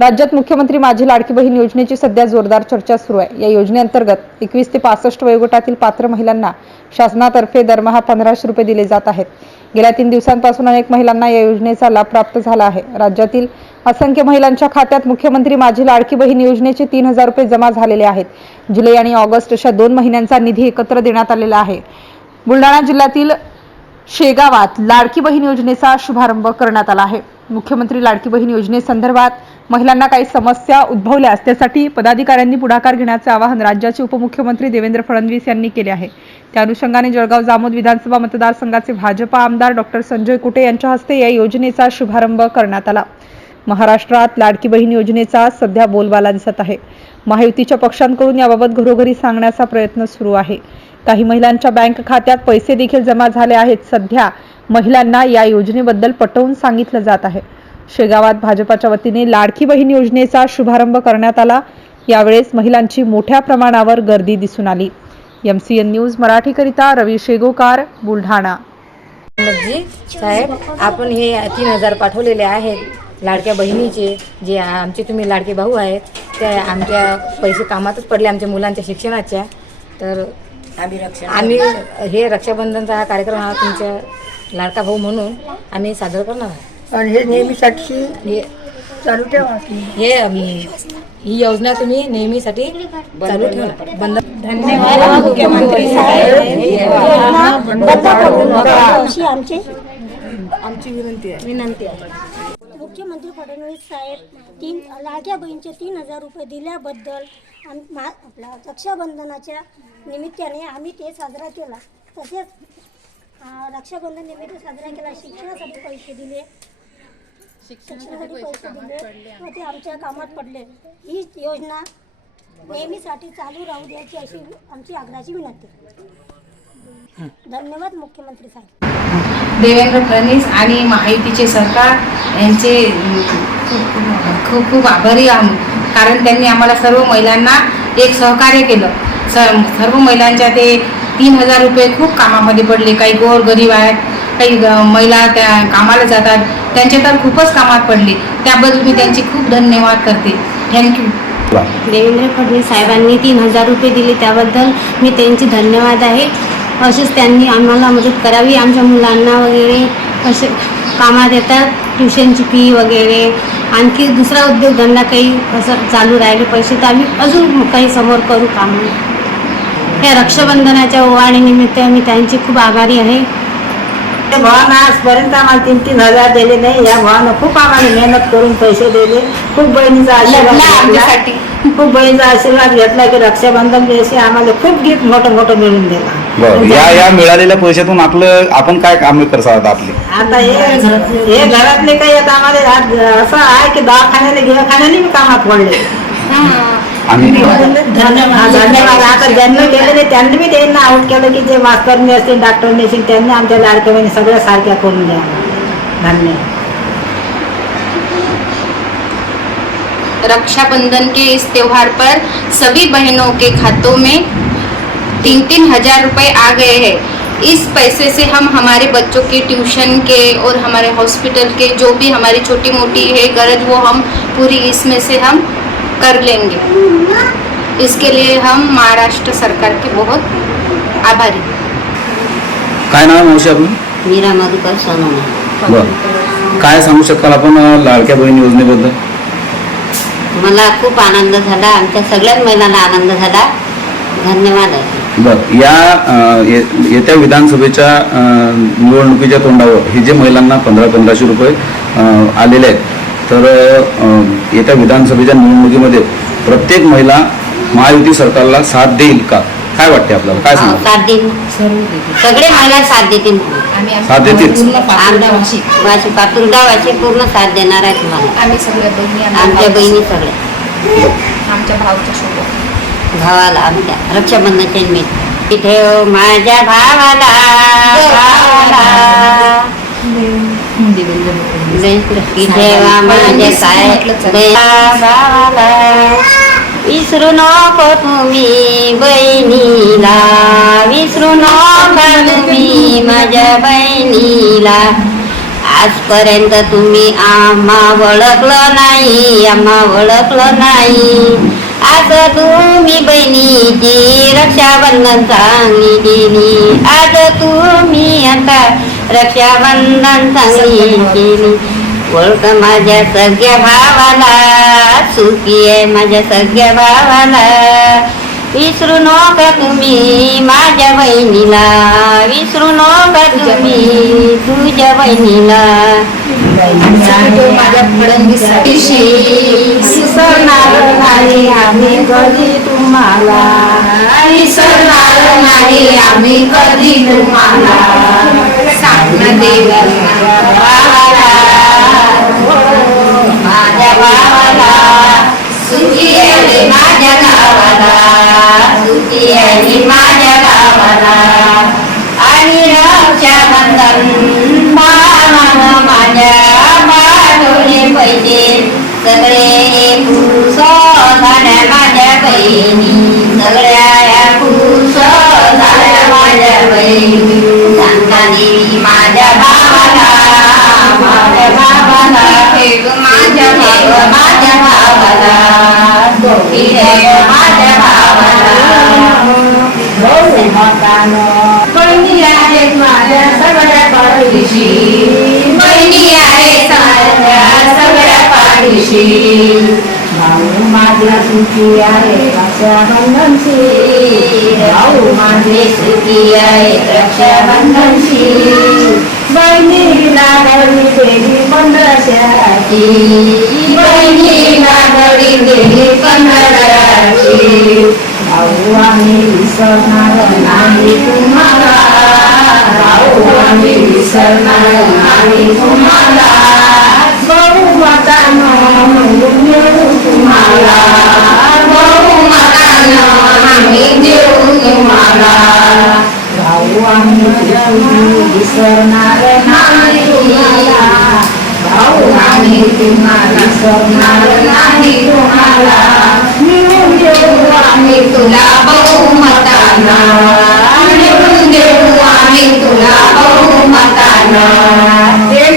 राज्यात मुख्यमंत्री माझी लाडकी बहीण योजनेची सध्या जोरदार चर्चा सुरू आहे. या योजनेअंतर्गत एकवीस ते पासष्ट वयोगटातील पात्र महिलांना शासनातर्फे दरमहा पंधराशे रुपये दिले जात आहेत. गेल्या तीन दिवसांपासून अनेक महिलांना या योजनेचा लाभ प्राप्त झाला आहे. राज्यातील असंख्य महिलांच्या खात्यात मुख्यमंत्री माझी लाडकी बहीण योजनेचे तीन हजार रुपये जमा झालेले आहेत. जुलै आणि ऑगस्ट अशा दोन महिन्यांचा निधी एकत्र देण्यात आलेला आहे. बुलढाणा जिल्ह्यातील शेगावात लाडकी बहीण योजनेचा शुभारंभ करण्यात आला आहे. मुख्यमंत्री लाडकी बहीण योजनेसंदर्भात महिलांना काही समस्या उद्भवल्यास त्यासाठी पदाधिकाऱ्यांनी पुढाकार घेण्याचे आवाहन राज्याचे उपमुख्यमंत्री देवेंद्र फडणवीस यांनी केले आहे. त्या अनुषंगाने जळगाव जामोद विधानसभा मतदारसंघाचे भाजपा आमदार डॉक्टर संजय कुटे यांच्या हस्ते या योजनेचा शुभारंभ करण्यात आला. महाराष्ट्रात लाडकी बहीण योजनेचा सध्या बोलबाला दिसत आहे. महायुतीच्या पक्षांकडून याबाबत घरोघरी सांगण्याचा प्रयत्न सुरू आहे. काही महिलांच्या बँक खात्यात पैसे देखील जमा झाले आहेत. सध्या महिलांना या योजनेबद्दल पटवून सांगितलं जात आहे. शेगावात भाजपाच्या वतीने लाडकी बहीण योजनेचा शुभारंभ करण्यात आला. यावेळेस महिलांची मोठ्या प्रमाणावर गर्दी दिसून आली. एमसीएन न्यूज मराठीकरिता रवी शेगोकार बुलढाणा. साहेब आपण हे तीन हजार पाठवलेले आहेत लाडक्या बहिणीचे जे आमचे तुम्ही लाडके भाऊ आहेत त्या आमच्या पैसे कामातच पडले आमच्या मुलांच्या शिक्षणाच्या. तर आम्ही हे रक्षाबंधनचा हा कार्यक्रम हा तुमच्या लाडका भाऊ म्हणून आम्ही सादर करणार आहोत. आणि हे नेहमीसाठी हे चालू ठेवा. हे अम, ही योजना तुम्ही नेहमीसाठी चालू ठेवा. बंद धन्यवाद. मुख्यमंत्री अशी आमची आमची विनंती आहे. विनंती आहे. मुख्यमंत्री फडणवीस साहेब तीन लाडक्या बहीणचे तीन हजार रुपये दिल्याबद्दल आम मा आपला रक्षाबंधनाच्या निमित्ताने आम्ही ते साजरा केला. तसेच रक्षाबंधन निमित्त साजरा केला. शिक्षणासाठी पैसे दिले. शिक्षणासाठी पैसे दिले व ते आमच्या कामात पडले. ही योजना नेहमीसाठी चालू राहू द्यायची अशी आमची आग्रहाची विनंती. धन्यवाद मुख्यमंत्री साहेब. देवेंद्र फडणवीस आणि महायुतीचे सरकार यांचे खूप खूप खूप आभारी आहोत. कारण त्यांनी आम्हाला सर्व महिलांना एक सहकार्य केलं. स सर्व महिलांच्या ते तीन हजार रुपये खूप कामामध्ये पडले. काही गोर गरीब आहेत काही महिला त्या कामाला जातात. त्यांचे तर खूपच कामात पडले. त्याबद्दल मी त्यांचे खूप धन्यवाद करते. थँक्यू देवेंद्र फडणवीस साहेबांनी तीन हजार रुपये दिले. त्याबद्दल मी त्यांचे धन्यवाद आहे. असेच त्यांनी आम्हाला मदत करावी. आमच्या मुलांना वगैरे असे कामात येतात. ट्युशनची फी वगैरे. आणखी दुसरा उद्योगधंदा काही असं चालू राहिले. पैसे तर आम्ही अजून काही समोर करू काम. या रक्षाबंधनाच्या ओवाळीनिमित्त मी त्यांची खूप आभारी आहे. त्या भावानं आजपर्यंत आम्हाला तीन तीन हजार दिले नाही. या भावानं खूप आम्हाला मेहनत करून पैसे दिले. खूप बहिणीचा आशीर्वाद घेतला. खूप बहिणीचा आशीर्वाद घेतला की रक्षाबंधन दिवशी आम्हाला खूप गिफ्ट मोठं मोठं मिळून दिला. बरं या या मिळालेल्या पैशातून आपलं आपण काय कामे करतात आपली? आता हे हे घरातले काही आता आम्हाला आज असं आहे की दवाखान्याला गिवाखान्याने मी कामात पडले. आणि धन्यवाद. धन्यवाद. आता ज्यांनी केलेले त्यांनी बी त्यांना आउट केलं की जे मास्तरने असतील डॉक्टरने असतील त्यांनी आमच्या लाडक्या बहिणी सगळ्या सारख्या करून द्या. धन्यवाद रक्षाबंधन के इस त्योहार पर सभी बहनों के खातों में तीन तीन हज़ार रुपए आ गए हैं। इस पैसे से हम हमारे बच्चों के ट्यूशन के और हमारे हॉस्पिटल के जो भी हमारी छोटी मोटी है गरज वो हम पूरी इसमें से हम कर लेंगे। इसके लिए हम महाराष्ट्र सरकार के बहुत आभारी। काय नाव आहे मावशी आपलं? मीरा मधुकर सोनवणे. बरं. काय सांगू शकाल आपण अं, लाडक्या बहीण योजनेबद्दल? मला खूप आनंद झाला आमच्या सगळ्याच महिलांना आनंद झाला. धन्यवाद आहे. बरं. या अं, ये- येत्या विधानसभेच्या अं, निवडणुकीच्या तोंडावर हे जे महिलांना पंधरा पंधराशे रुपये अं, आलेले आहेत तर येत्या विधानसभेच्या निवडणुकीमध्ये प्रत्येक महिला महायुती सरकारला साथ देईल का? काय वाटते आपल्याला? काय हा, सांगा साथ देईन सगळे मला साथ देतील. आम्ही साथ आमच्या देतील? पूर्ण पातळीवाशी माझी पातुरगावाचे पूर्ण साथ देणार आहे तुम्हाला. आम्ही सगळ्या बहिणी आमच्या बहिणी सगळ्या आमच्या भावाच्या सोबत. भावाला आमच्या रक्षाबंधनच्या निमित्त. ठेव माझ्या भावाला भावाला. काय? भावाला विसरू नको तुम्ही बहिणीला. विसरू नको तुम्ही माझ्या बहिणीला. आजपर्यंत तुम्ही आम्हा ओळखलं नाही आम्हा ओळखलं नाही. आज तुम्ही बहिणीची रक्षाबंधन चांगली केली आज तुम्ही आता रक्षाबंधन चांगली केली ओळख माझ्या सगळ्या भावाला सुखी आहे माझ्या सगळ्या भावाला. विसरू नका तुम्ही माझ्या बहिणीला विसरू नका तुम्ही तुझ्या बहिणीला. माझ्या कधी तुम्हाला. विसरणार नाही आम्ही कधी तुम्हाला. सांगणं माझ्या भावाला सुखी आहे माझ्या गावाला सुखी आहे माझ्या गावाला आणि रक्षाबंधन भावानं माझ्या बाजूने पैसे सगळे खुश भाऊ माझ्या सुखी आहे रक्षाबंधनशी भाऊ माझे सुखी आहे रक्षाबंधनशी बहिणीला घरी गेली पंधराशे बहिणीला देऊ आम्ही तुला बहुमतानं Tanah, Tanah, Tanah, Tanah, Tanah,